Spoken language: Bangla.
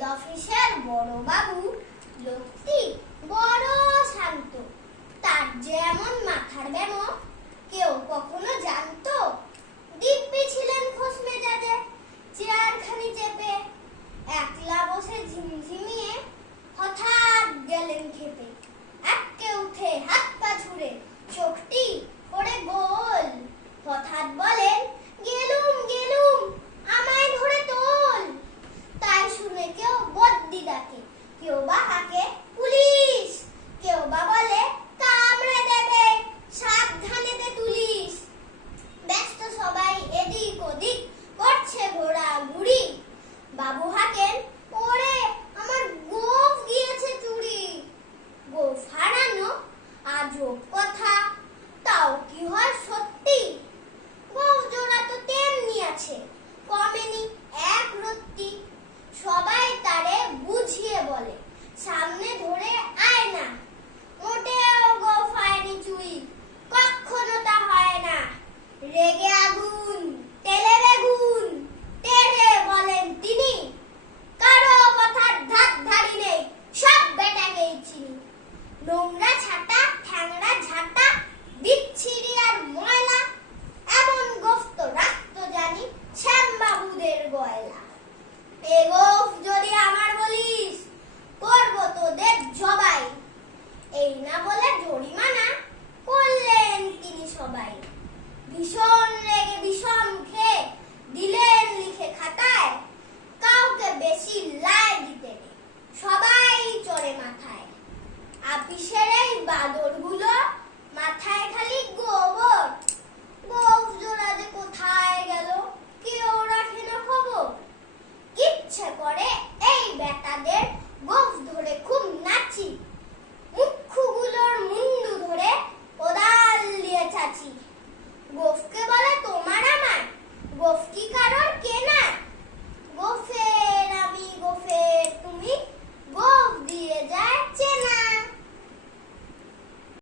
হেড অফিসের বড় বাবু লোকটি বড় শান্ত। তার যেমন মাথার ব্যামো কেউ কখনো জানতো? দিব্যি ছিলেন খোশ মেজাজে, চেয়ারখানি চেপে একলা বসে ঝিমঝিমিয়ে হঠাৎ গেলেন খেতে। এক্কে উঠে হাত পা ছুড়ে চোখটি করে গোল, হঠাৎ বলেন, গেলুম গেলুম, আমায় ধরে তোল। তাই শুনে কেউ বদ্যি ডাকে, কেউ বা হাঁকে পুলিশ, কেউ বা বলে কামড়ে দেবে, সাবধানেতে তুলিস। ব্যস্ত সবাই এদিক ওদিক করছে ঘোরাঘুরি। বাবু হাঁকেন, ওরে আমার গোঁফ গিয়েছে চুরি। গোঁফ হারানো আজব কথা, তাও কি হয় সত্যি? গোঁফ জোড়া তো তেমনি আছে, কমেনি এক রত্তি। সবাই তারে বুঝিয়ে বলে, সামনে ধরে আয় না, মোটেও গোঁফ হয়নি চুরি, কখনো তা হয় না। রেগে আগুন, তেলে বেগুন, তেড়ে বলেন তিনি, কারো কথার ধার ধারি নেই, সব বেটাকেই চিনি। নোংরা ছাটা, ঠ্যাংরা ঝাঁটা, বিচ্ছিরি আর ময়লা, এমন গোঁফ তো রাখতো জানি শ্যামবাবুদের গয়লা। এগো